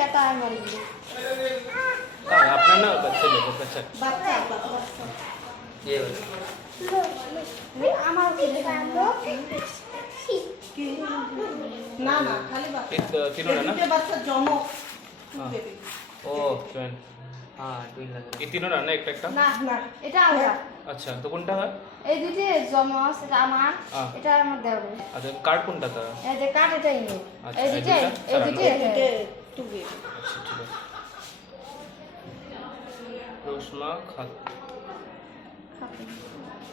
खेता है मर गई अपना ना बच्चे लोग बच्चा बच्चा ये वाला আমার না না খালি বাচ্চা तीनों ना দুটো বাচ্চা জমক ओ ट्विन हाँ ट्विन लग रहा है ये तीनों ना एक एक না না এটা আমরা अच्छा तो कौन टा है এই দুটো জমস এটা আমার হ্যাঁ। এটা আমার দেওরে अच्छा कार्ड कौन टा था এই যে কাট এটাই নে আচ্ছা, এই দুটো টুবে अच्छा ठीक है रोशमा खात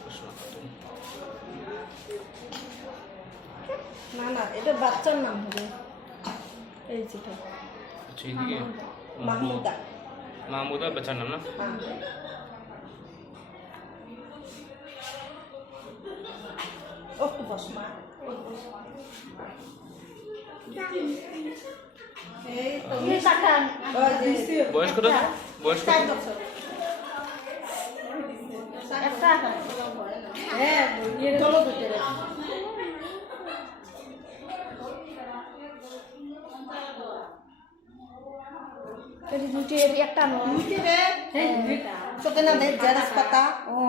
रोशमा खातून না না এটা বাচ্চার নাম হবে এই যেটা अच्छा ये মাহমুদা महमूदा बच्चा नाम ना ওকে বসমা এই তুমি কাটা বয়স কত বয়স কত একটা হ্যাঁ চলো দুটো এই দুটো একটা নো দুটো রে চোখে না দেখ জেরাস পাতা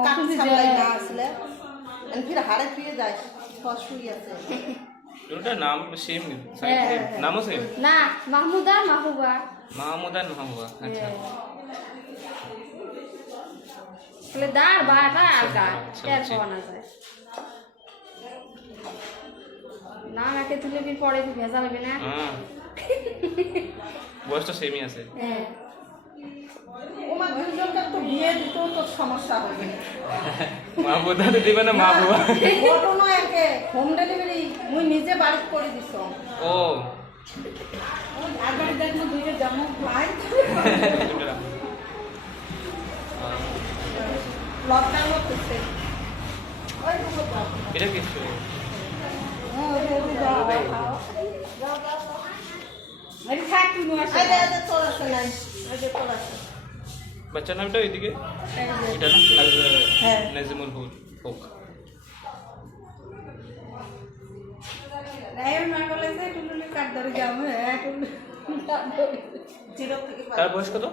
কাট ছাড়াই না আসলে এন ফির হাড়ে ফিরে যায় ফসুই আছে उनका नाम सेम साइड सेम नामों सेम না মাহমুদা মাহবুবা महमूदा महबूबा अच्छा তাহলে দাঁড় বাটা আলগা আচ্ছা, টের আচ্ছা। পাওয়া না যায় না নাকে তুলে কি পরে কি ভেজা হবে না हाँ বয়স তো সেমই আছে হ্যাঁ ওমা দুজনকার তো বিয়ে দিতেও তো সমস্যা হবে महबूदा तो দিবে না महबूबा ঘটনা একে হোম ডেলিভারি মুই নিজে বাড়ি করে দিছ ও আগাড়ি দেখনো দুইটা জামক ভাই লকডাউন হচ্ছে ওই তো বাবা এটা কিছু আরে থাক তুমি আসো আরে আরে তোর আসে নাই আরে তোর আসে বাচ্চার নামটা এদিকে এটা না হ্যাঁ নাজিমুল হক রায়ন মাগলে সে টুলুলি কাট ধরে যাও হ্যাঁ টুলুলি জিরো থেকে তার বয়স কত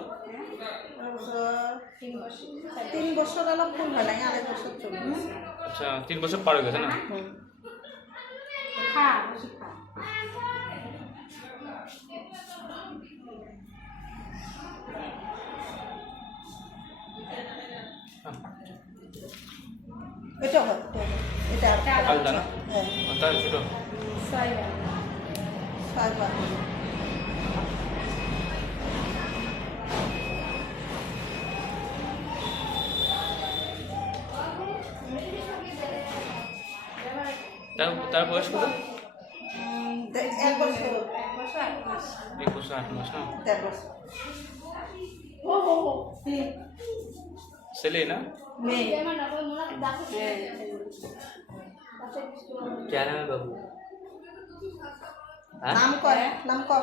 3 বছর হলো ফুল হয় নাই আড়াই বছর চলে আচ্ছা 3 বছর পার হয়ে গেছে না হ্যাঁ শিখা এটা হচ্ছে এটা আলাদা না হ্যাঁ তার ছোট সাইবা সাইবা তার বয়স কত 1 বছর 1 বছর 8 মাস না 1 বছর ও ছেলে না মেয়ে क्या नाम है बाबू नाम को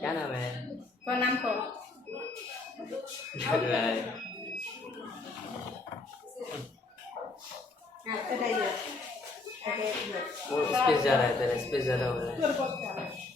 क्या नाम है कौन नाम को लग रहा है এটা ইয়ে वो स्पेस जा रहा है तेरा स्पेस ज़्यादा हो रहा है